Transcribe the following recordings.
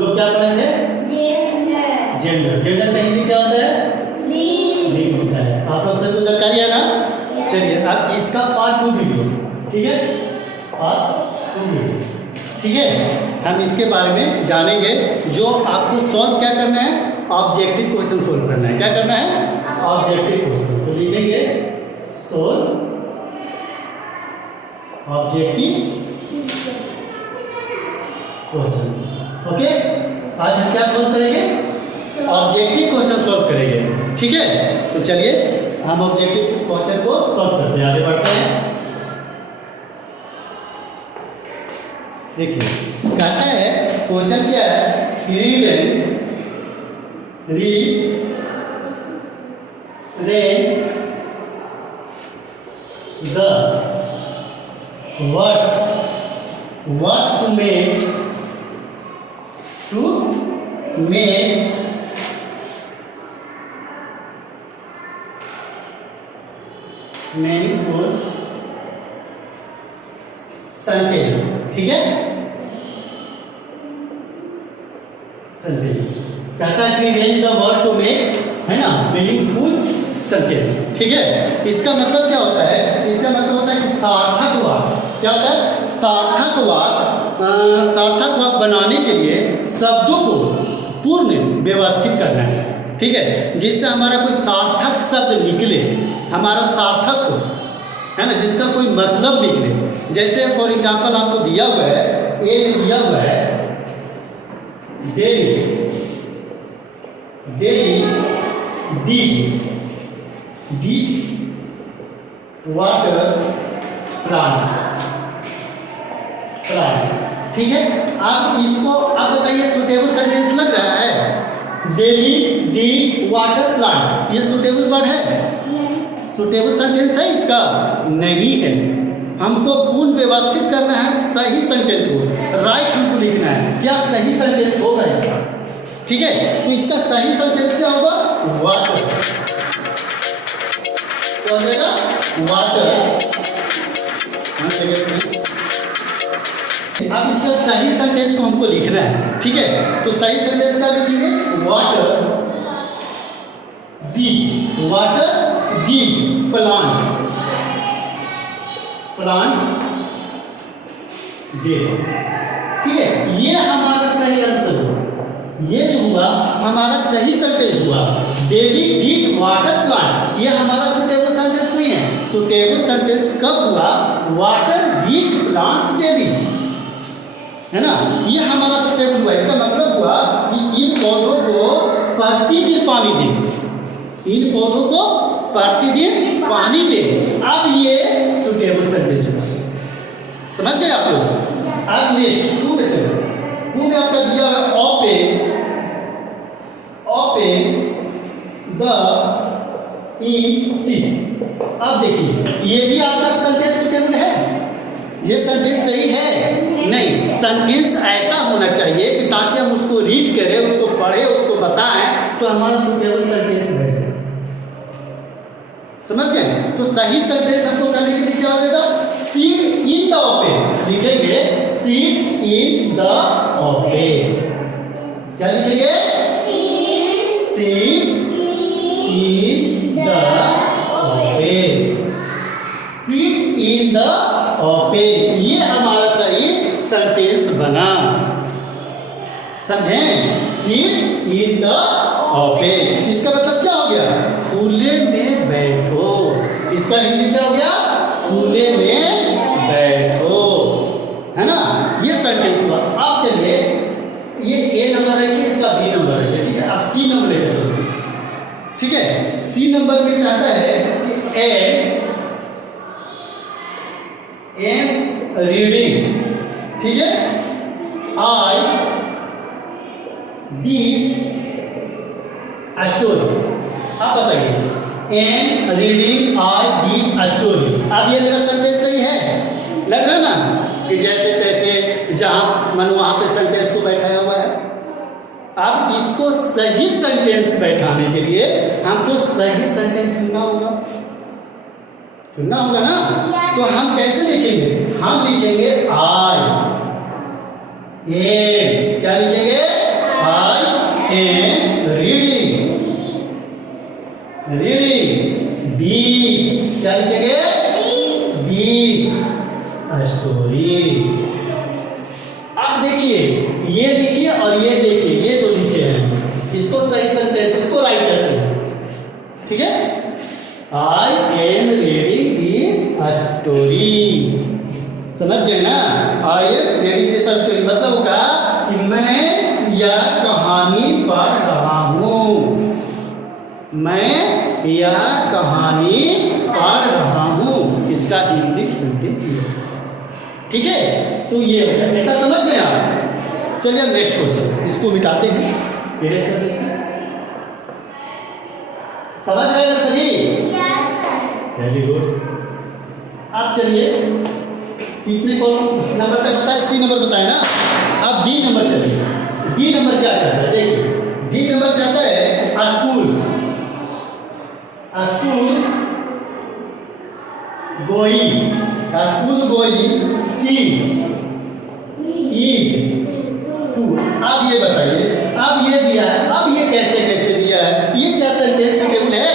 लोग क्या पढ़े थे? जेंडर। जेंडर का हिंदी क्या होता है? लिंग होता है। आप लोग से तो जानकारी है ना? चलिए अब इसका पार्ट 2 वीडियो, ठीक है, पार्ट 2 वीडियो, ठीक है, हम इसके बारे में जानेंगे। जो आपको सॉल्व क्या करना है? ऑब्जेक्टिव क्वेश्चन सॉल्व करना है। क्या करना है? Objective question. तो लिखेंगे सॉल्व ऑब्जेक्टिव क्वेश्चन। ओके, आज हम क्या सॉल्व करेंगे? ऑब्जेक्टिव क्वेश्चन सॉल्व करेंगे, ठीक है। तो चलिए हम ऑब्जेक्टिव क्वेश्चन को सॉल्व करते हैं, आगे बढ़ते हैं। देखिए कहता है, क्वेश्चन क्या है? Rearrange the words to make meaningful sentence, ठीक है। सेंटेंस कहता है कि range the word to make, है ना, मीनिंगफुल सेंटेंस, ठीक है। इसका मतलब क्या होता है? इसका मतलब होता है कि सार्थक वाक्य। क्या होता है? सार्थक वाक्य बनाने के लिए शब्दों को पूर्ण व्यवस्थित करना है, ठीक है, जिससे हमारा कोई सार्थक शब्द निकले, हमारा सार्थक हो, है ना, जिसका कोई मतलब निकले। जैसे फॉर एग्जांपल आपको दिया हुआ है, ए में दिया हुआ है बीज वाटर प्लांट्स, ठीक है। आप इसको आप बताइए, सुटेबल सेंटेंस लग रहा है? डेली डीज वाटर प्लांट्स, ये सुटेबल वर्ड है? सुटेबल सेंटेंस है इसका? नहीं है। हमको पूर्ण व्यवस्थित करना है सही सेंटेंस को, राइट हमको लिखना है। क्या सही सेंटेंस होगा इसका? ठीक है, तो इसका सही सेंटेंस क्या होगा? वाटर। क्या हो जाएगा? वाटर। अब इसका सही सेंटेंस को हमको लिखना है, ठीक है। तो सही सेंटेंस क्या लिखेंगे? वाटर बीज प्लांट दे, ठीक है। ये हमारा सही आंसर हुआ। ये जो हुआ हमारा सही सेंटेंस हुआ। डेली बीज वाटर प्लांट, ये हमारा सुटेबल सेंटेंस नहीं है। सुटेबल सेंटेंस कब हुआ? वाटर बीज प्लांट्स डेली, है ना, ये हमारा सुटेबल हुआ। इसका मतलब हुआ कि इन पौधों को प्रतिदिन पानी दे, इन पौधों को प्रतिदिन पानी दे। अब ये सुटेबल सेंटेंस हुआ। समझ गए आप लोग? अब नेक्स्ट 2 में चलो। 2 में आपका दिया है ओपन द सी। अब देखिए, ये भी आपका सेंटेंस सुटेबल है? ये सेंटेंस सही है? नहीं। सेंटेंस ऐसा होना चाहिए कि ताकि हम उसको रीड करें, उसको पढ़ें, उसको बताएं, तो हमारा सुटेबल सेंटेंस बैठ जाए। समझ गए? तो सही सेंटेंस हमको करने के लिए क्या हो जाएगा? सीड इन द ओपन लिखेंगे। Seed in the open. क्या लिखेंगे? Seed in the open. Seed in the open, ये हमारा सही सेंटेंस बना। समझें? सीड इन द ओपन, इसका मतलब क्या हो गया? खुले में बैठो। इसका हिंदी क्या हो गया? खुले में बैठो, है ना, ये सेंटेंस हुआ। आप चलिए ये ए नंबर रखिए, इसका बी नंबर रखिए, ठीक है। आप सी नंबर लेकर चलिए, ठीक है। सी नंबर में कहता है कि एम रीडिंग, ठीक है, आई दिस स्टोरी। आप बताइए, am reading I this story. अब ये मेरा सेंटेंस सही है? लग रहा है ना कि जैसे तैसे जहां मन वहां पे सेंटेंस को बैठाया हुआ है। अब इसको सही सेंटेंस बैठाने के लिए हमको सही सेंटेंस चुनना होगा, ना। तो हम कैसे लिखेंगे? हम लिखेंगे आई एम। क्या लिखेंगे? am reading these, क्या लिखेंगे? These story। अब देखिए, ये लिखिए और ये देखिए, ये जो लिखे हैं इसको सही सेंटेंस, इसको राइट करते हैं, ठीक है? I am reading this story। समझ गए ना? I am reading this story मतलब होगा कि मैं यह कहानी पढ़ रहा हूँ, मैं यह कहानी पढ़ रहा हूँ। इसका इंग्लिश सेंटेंस ये है, ठीक है? तो ये हो गया, बेटा समझ गए आप? चलिए अब नेक्स्ट क्वेश्चन, इसको मिटाते हैं, मेरे समझ रहे हैं सभी? Very good. अब चलिए कितने कॉलम नंबर तक बताए? सी नंबर बताए ना। अब डी नंबर चलिए, डी नंबर क्या कहता है? देखिए डी नंबर कहता है school going she is to. अब ये बताइए, अब ये दिया है, अब ये कैसे कैसे दिया है? ये क्या सेंटेंस टेबल है?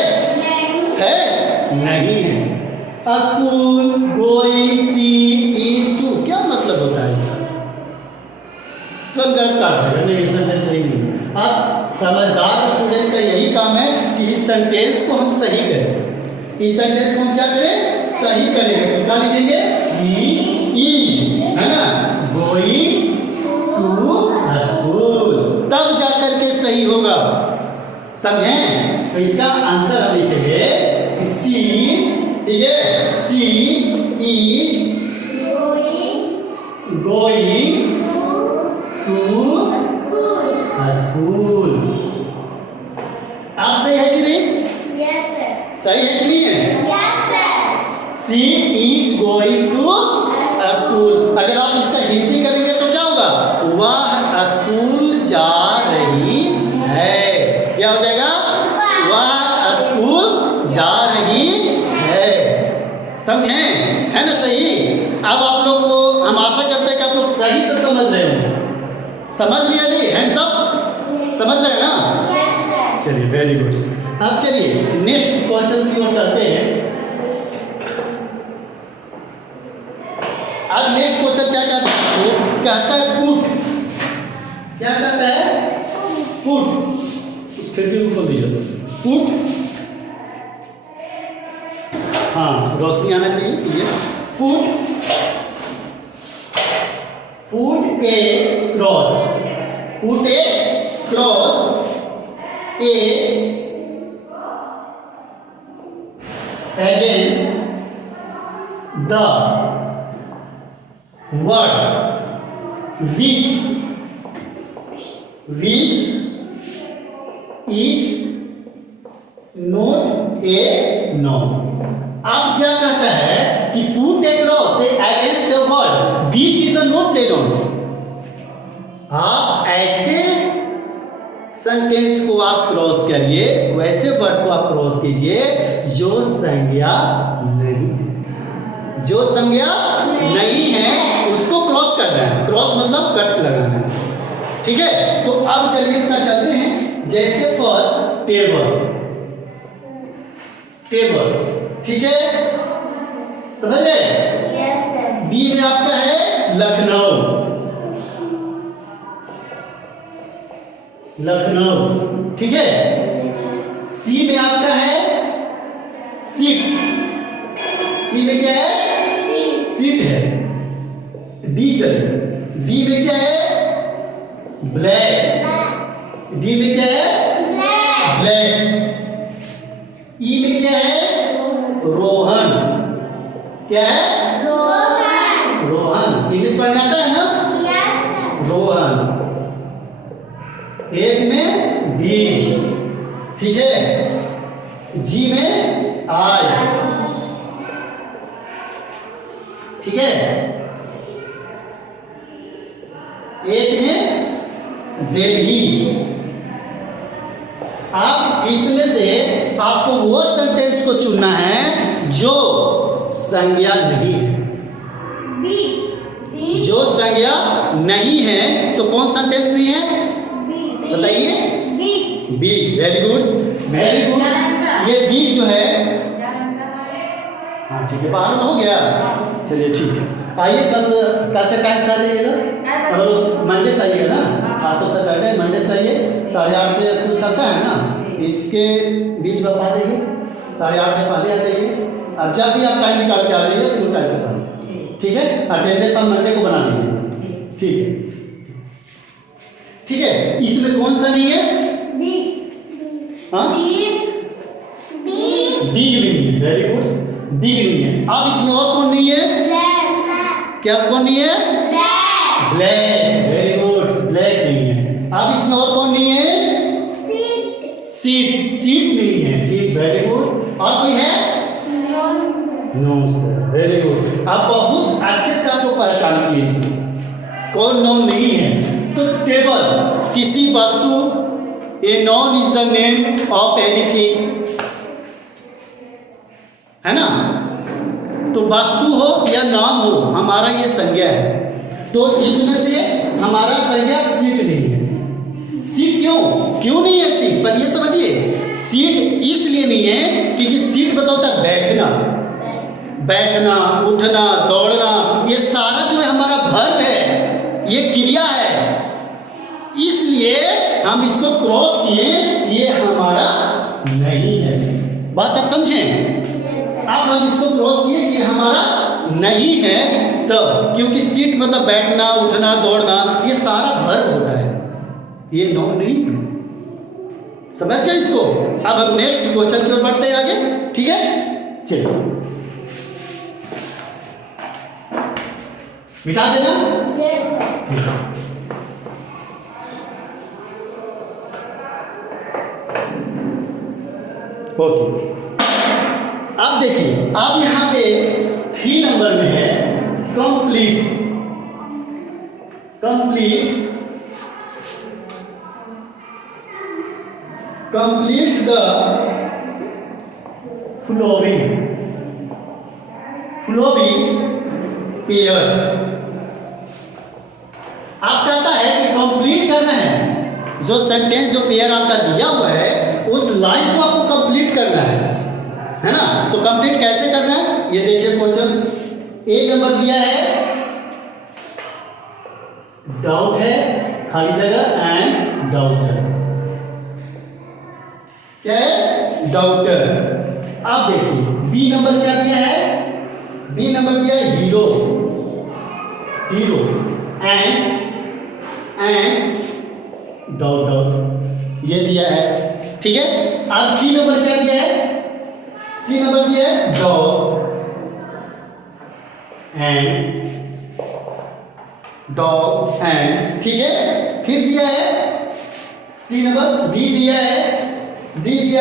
नहीं है। School going she is to क्या मतलब होता है इसका? गलत काट है, नहीं सेंटेंस सही नहीं। अब समझदार स्टूडेंट का यही काम है कि इस सेंटेंस को हम सही करें, इस सेंटेंस को हम क्या करें? सही करेंगे। तो क्या लिखेंगे? सी इज, है ना, गोइंग टू स्कूल, तब जाकर के सही होगा, समझें? तो इसका आंसर हम लिखेंगे सी, ठीक है? सी इज गोइंग टू स्कूल। आप सही है कि नहीं? Yes, sir. सही है कि नहीं है? Yes, sir. She is going to school. अगर आप इसका हिंदी करेंगे तो क्या होगा? वह स्कूल जा रही है। क्या हो जाएगा? वह स्कूल जा रही है। समझें? है ना सही? अब आप लोग को हम आशा करते हैं कि आप लोग सही से समझ रहे होंगे। समझ लिया नहीं? Hands up. समझ रहे हैं ना? Yes, sir. चलिए वेरी गुड। अब चलिए नेक्स्ट क्वेश्चन की ओर चलते हैं। अब नेक्स्ट क्वेश्चन क्या कहता है? वो कहता है पुट। क्या कहता है? पुट। उस खिड़की को खोल दीजिए। पुट, हाँ रोशनी आना चाहिए। ये put A cross A against the word which is not a noun। अब क्या कहता है कि put A cross against the word which is a not a noun। आप ऐसे सेंटेंस को आप क्रॉस करिए, वैसे वर्ड को आप क्रॉस कीजिए जो संज्ञा नहीं है, जो संज्ञा नहीं है उसको क्रॉस करना है। क्रॉस मतलब कट लगाना है, ठीक है? तो अब चलिए इसका चलते हैं। जैसे फर्स्ट टेबल, ठीक है? समझ रहे? Yes, sir. बी में आपका है लखनऊ, ठीक है? सी में आपका है सीट, सी में क्या है? सीट है। डी चलिए, डी में क्या है? ब्लैक, डी में क्या है? ब्लैक। ई में क्या है? रोहन, क्या है? रोहन। इंग्लिश पढ़ने आता है ना? Yes, sir. रोहन। एक में बी, ठीक है? जी में आई, ठीक है? एच में दिल्ली। आप इसमें से आपको वो सेंटेंस को चुनना है जो संज्ञा नहीं है। जो संज्ञा नहीं है तो कौन सेंटेंस नहीं है? बताइए। बीग, वेरी गुड, वेरी गुड। ये बीग जो है, हाँ ठीक है, बाहर हो गया, चलिए ठीक है। आइए कल से टाइम से आ जाइएगा, और मंडे से आइएगा ना, हाँ तो सैटरडे मंडे से आइए, 8:30 से स्कूल चलता है ना, इसके बीच में आ जाइए, 8:30 से पहले आ जाइए। अब जब भी आप टाइम निकाल के आ जाइए स्कूल टाइम से पहले, ठीक है। अटेंडेंस आप मंडे को बना दीजिए, ठीक है, ठीक है। इसमें कौन सा नहीं है? हाँ बिग नहीं है, वेरी गुड, बिग नहीं है। अब इसमें और कौन नहीं है? क्या कौन नहीं है? ब्लैक, वेरी गुड, ब्लैक नहीं है। अब इसमें और कौन नहीं है? सीट, सीट नहीं है, ठीक, वेरी गुड। और कोई है? No sir, very good. आप बहुत अच्छे से आपको पहचान किए इसमें कौन नो नहीं है। तो टेबल, किसी वस्तु, a non is the name of anything, है ना। तो वस्तु हो या नाम हो, हमारा ये संज्ञा है। तो इसमें से हमारा संज्ञा सीट नहीं है। सीट क्यों नहीं है सीट? पर ये समझिए, सीट इसलिए नहीं है क्योंकि सीट बताता है बैठना, बैठना, उठना, दौड़ना, ये सारा जो है हमारा वर्ब है, ये क्रिया है। इसलिए हम इसको क्रॉस किए, ये हमारा नहीं है। बात आप समझें? अब हम इसको क्रॉस किए कि हमारा नहीं है, तो क्योंकि सीट मतलब बैठना, उठना, दौड़ना, ये सारा वर्ब होता है, ये नाउन नहीं। समझ गए इसको? अब हम नेक्स्ट क्वेश्चन की ओर बढ़ते हैं आगे, ठीक है, चलिए मिटा देना। ओके, अब देखिए, अब यहाँ पे 3 नंबर में है complete, complete, complete the following, following pairs. आप कहता है कि कंप्लीट करना है, जो सेंटेंस जो पेयर आपका दिया हुआ है उस लाइन को आपको कंप्लीट करना है ना। तो कंप्लीट कैसे करना है ये देखिए, क्वेश्चन 1 नंबर दिया है, डाउट है, खाली जगह, एंड डाउटर, क्या है? डाउटर। अब देखिए बी नंबर क्या दिया है? बी नंबर दिया है hero, hero, and doubt, doubt ये दिया है, ठीक है। अब सी नंबर क्या दिया है? सी नंबर दिया है डॉग, एंड, ठीक है। फिर दिया है सी नंबर, डी दिया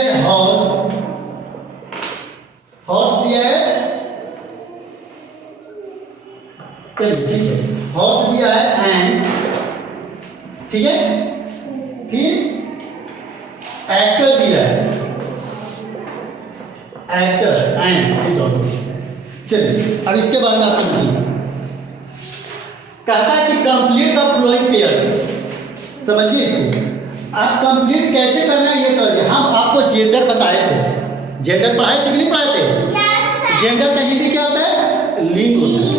है हॉर्स, हॉर्स दिया है, ठीक है, हॉर्स दिया है, एंड, ठीक है। फिर एक्टर दिया है, एक्टर, एंड डॉट। चलिए अब इसके बारे में आप समझिए, कहता है कि कंप्लीट द फ्लोइंग पेयर्स। समझिए इसको, आप कंप्लीट कैसे करना है ये समझिए। हम आपको जेंडर बताए थे, जेंडर पढ़ाए थे कि नहीं पढ़ाए थे? जेंडर का हिंदी क्या होता है? लिंग होता है,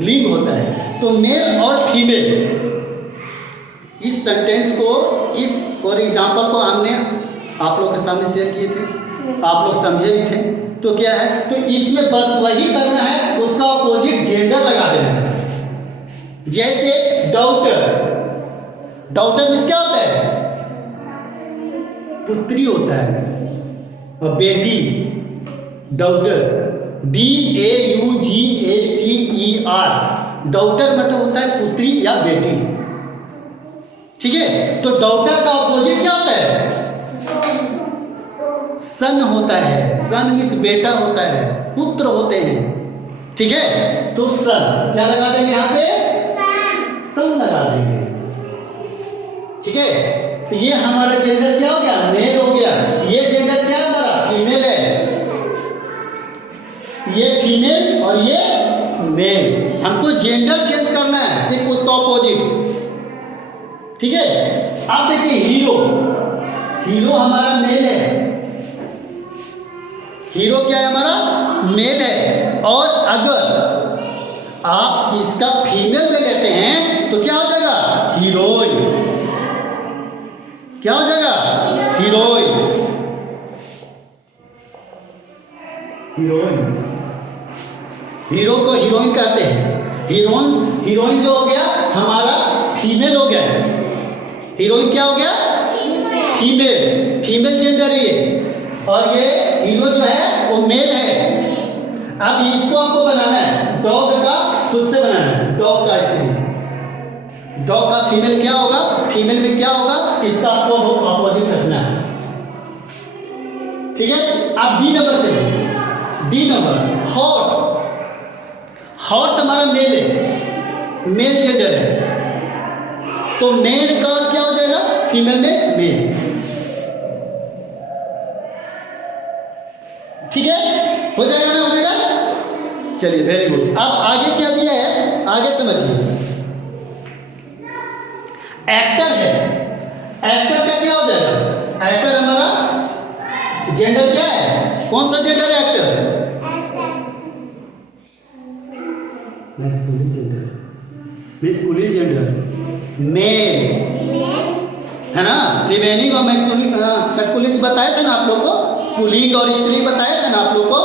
लिंग होता है। तो मेल और फीमेल, इस सेंटेंस को, इस और एग्जाम्पल को हमने आप लोग के सामने शेयर किए थे, आप लोग समझे भी थे। तो क्या है, तो इसमें बस वही करना है, उसका अपोजिट जेंडर लगा देना है। जैसे डाउटर, डाउटर मीन्स क्या होता है? पुत्री होता है, और बेटी डाउटर, DAUGHTER, डाउटर मतलब होता है पुत्री या बेटी, ठीक है। तो डाउटर का अपोजिट क्या होता है? सन होता है, सन मीन्स बेटा होता है, पुत्र होते हैं, ठीक है। तो सन क्या लगा देंगे यहाँ पे? सन लगा देंगे, ठीक है। तो ये हमारा जेंडर क्या हो गया? मेल हो गया। ये जेंडर क्या है हमारा? फीमेल है, ये फीमेल और ये मेल। हमको जेंडर चेंज करना है, सिर्फ उसका अपोजिट, ठीक है। अब देखिए हीरो, हीरो हमारा मेल है, हीरो क्या है हमारा मेल है। और अगर आप इसका फीमेल में लेते हैं तो क्या हो जाएगा हीरोइन, क्या हो जाएगा हीरोइन, हीरोइन। हीरो को हीरोइन कहते हैं। हीरोइन, हीरोइन जो हो गया हमारा फीमेल हो गया, हीरोइन क्या हो गया फीमेल, फीमेल जेंडर ये, और ये हीरो जो है वो मेल है। अब इसको आपको बनाना है, डॉग का खुद से बनाना है, डॉग का स्त्री, डॉग का फीमेल क्या होगा, फीमेल में क्या होगा, इसका आपको अपोजिट रखना है। ठीक है, आप डी नंबर से, डी नंबर हॉर्स, हॉर्स हमारा मेल है, मेल जेंडर है, तो मेल का क्या हो जाएगा फीमेल में मेल। ठीक है, हो जाएगा ना, हो जाएगा। चलिए वेरी गुड। अब आगे क्या दिया है, आगे समझिए। एक्टर है, एक्टर का क्या हो जाएगा, एक्टर हमारा जेंडर क्या है, कौन सा जेंडर है actor, masculine gender, masculine gender male है ना। रिमेनिंग और मैस्कुलिन बताया था ना आप लोग को, पुल्लिंग और स्त्रीलिंग बताया था ना आप लोग को,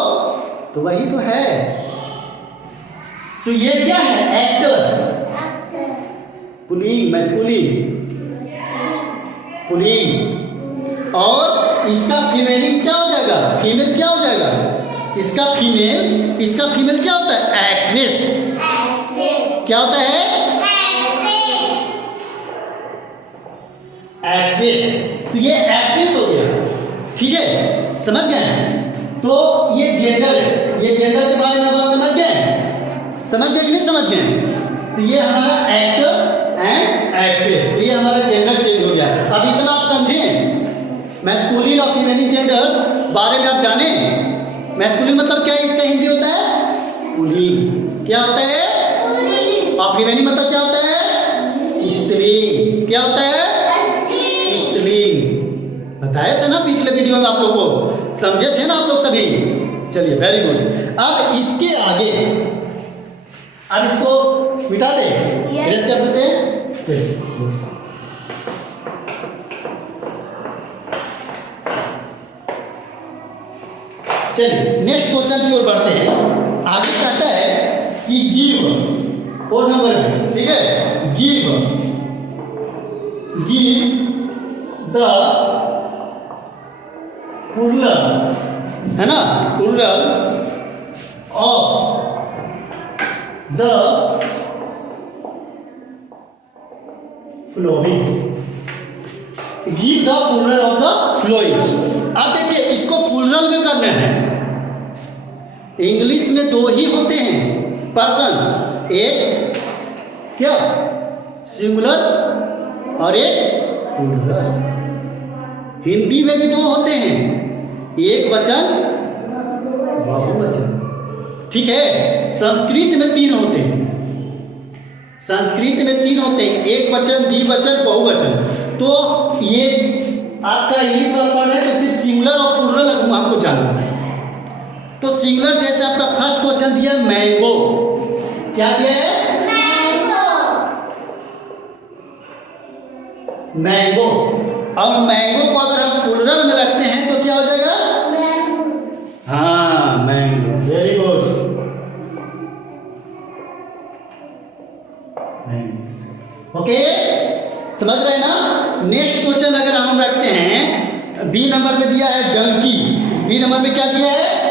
तो वही तो है। तो ये क्या है एक्टर, पुल्लिंग मैस्कुलिन पुल्लिंग, और इसका फीमेलिंग क्या हो जाएगा, फीमेल क्या हो जाएगा, इसका फीमेल क्या होता है एक्ट्रेस, क्या होता है एक्ट्रेस। तो ये एक्ट्रेस हो गया, ठीक है, समझ गए। तो ये जेंडर है, ये जेंडर के बारे में आप समझ गए, समझ गए कि नहीं समझ गए। तो ये हमारा एक्टर एंड एक्ट्रेस, तो ये हमारा जेंडर चेंज हो गया। अब इतना आप समझें, मैस्कुलिन और फीमेल जेंडर बारे में आप जाने। मैस्कुलिन मतलब क्या है, इसका हिंदी होता है पुल्लिंग, क्या होता है, और फीमेल मतलब क्या होता है स्त्रीलिंग, क्या होता है स्त्रीलिंग। बताया था ना पिछले वीडियो में आप लोग को, समझे थे ना आप लोग सभी। चलिए वेरी गुड। अब इसके आगे, अब इसको मिटा दे, इरेज कर देते हैं। चलिए चलिए नेक्स्ट क्वेश्चन की ओर बढ़ते हैं। आगे कहता है कि गिव, और नंबर में, ठीक है, गिव द प्लूरल, है ना, plural of the following, give the plural of the following. अब देखिए इसको प्लूरल में करना है। इंग्लिश में दो ही होते हैं पर्सन, एक क्या सिंगुलर और एक प्लूरल। हिंदी में भी दो होते हैं, एक वचन बहुवचन, ठीक है। संस्कृत में तीन होते हैं, संस्कृत में तीन होते हैं, एक वचन, द्विवचन, बहुवचन। तो ये आपका इंग्लिश में पढ़ रहे हैं तो सिर्फ सिंगुलर और प्लूरल हमको जानना है। तो सिंगुलर जैसे आपका फर्स्ट क्वेश्चन दिया मैंगो, क्या दिया है मैंगो, और मैंगो को अगर हम प्लूरल में रखते हैं तो क्या हो जाएगा, हाँ मैंगो, वेरी गुड। ओके, समझ रहे हैं ना। नेक्स्ट क्वेश्चन अगर हम रखते हैं, बी नंबर में दिया है डंकी, बी नंबर में क्या दिया है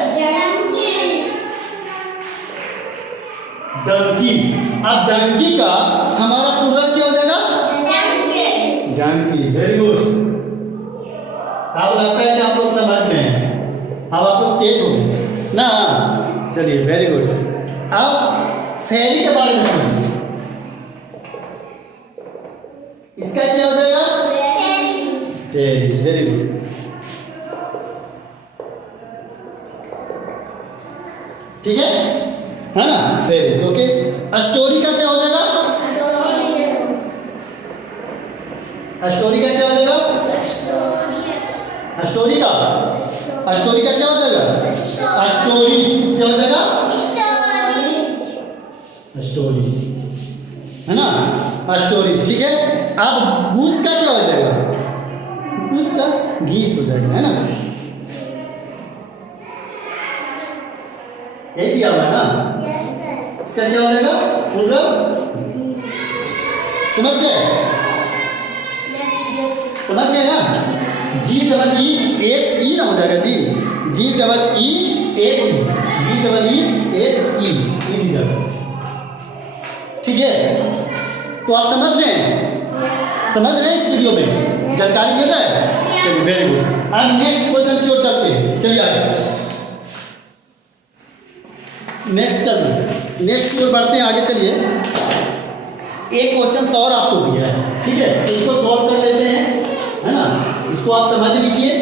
डंकी। अब डंकी का हमारा प्लूरल क्या हो जाएगा डंकी, वेरी गुड। अब लगता है कि आप लोग समझ गए, अब आप लोग तेज हो गए ना। चलिए वेरी गुड। अब फेरी के बारे में समझिए, इसका क्या हो जाएगा फेरी, वेरी गुड। ठीक है ना, फेरी, ओके। स्टोरी का क्या हो जाएगा, स्टोरी का क्या हो जाएगा स्टोरी का क्या हो जाएगा? स्टोरीज क्या हो जाएगा? स्टोरीज, है ना? स्टोरीज, ठीक है। अब गूस का क्या हो जाएगा? गूस का गीस हो जाएगा, है ना? ये दिया हुआ है ना, इसका क्या हो जाएगा? प्लूरल, समझ गए? समझ गए ना? GEES ना हो जाएगा जी, GEES, ठीक है। तो आप समझ रहे हैं? समझ रहे हैं इस वीडियो में? जानकारी मिल रहा है? चलिए, वेरी गुड। अब नेक्स्ट क्वेश्चन की ओर चलते हैं। चलिए आगे, नेक्स्ट कर नेक्स्ट की ओर बढ़ते हैं, आगे चलिए। एक क्वेश्चन और आपको दिया है, ठीक है, तो इसको सॉल्व कर लेते हैं, है ना? इसको आप समझ लीजिए।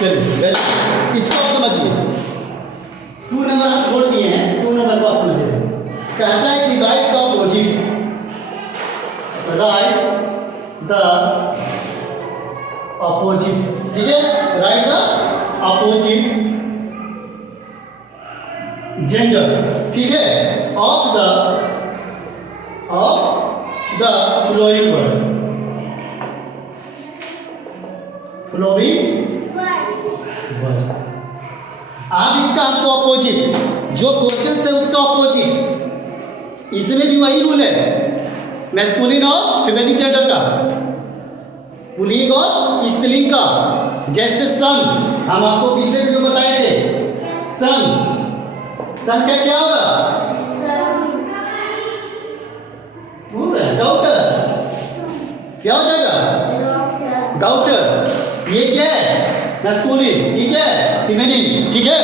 चलिए, इसको आप समझिए। 2 नंबर आप छोड़ दिए हैं, 2 नंबर को आप समझिए। कहता है कि राइट द अपोजिट, ठीक है, राइट द अपोजिट जेंडर, ठीक है, of the flowing word, words. अब इसका आपको अपोजिट, जो क्वेश्चन है उसका अपोजिट, इसमें भी वही रूल है, मैस्कुलिन और फेमिनिन जेंडर का, पुल्लिंग और स्त्रीलिंग का। जैसे सन, हम आपको पीछे वीडियो बताए थे, सन का क्या होगा? बोल रहे हैं डॉक्टर, क्या हो जाएगा? डॉक्टर। ये क्या है? मैस्कुलिन, ये क्या है? फेमिनिन, ठीक है,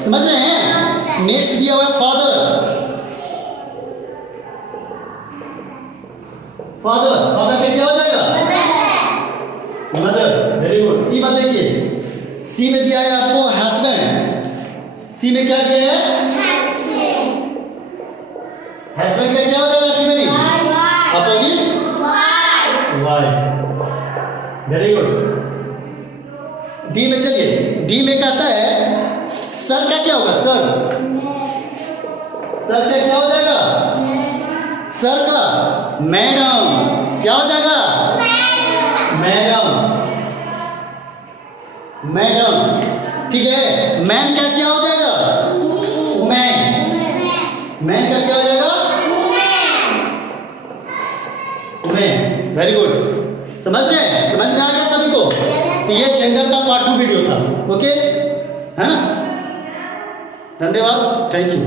समझ रहे हैं? नेक्स्ट दिया हुआ है फादर, फादर का क्या हो जाएगा? Mother, very good. सी में देखिए, सी में दिया है आपको हस्बैंड, सी में क्या दिया है? हस्बैंड का क्या हो जाएगा? Feminine, opposite wife, very good. D में चलिए, डी में कहता है सर का क्या होगा? सर का क्या हो जाएगा? सर का मैडम, क्या हो जाएगा? मैडम, ठीक है। मैन का क्या हो जाएगा? वुमेन, मैन का क्या हो जाएगा? Women, very good. समझ रहे हैं? समझ में आ गया सभी को? तो ये जेंडर का पार्ट 2 वीडियो था, ओके, है ना? धन्यवाद, थैंक यू।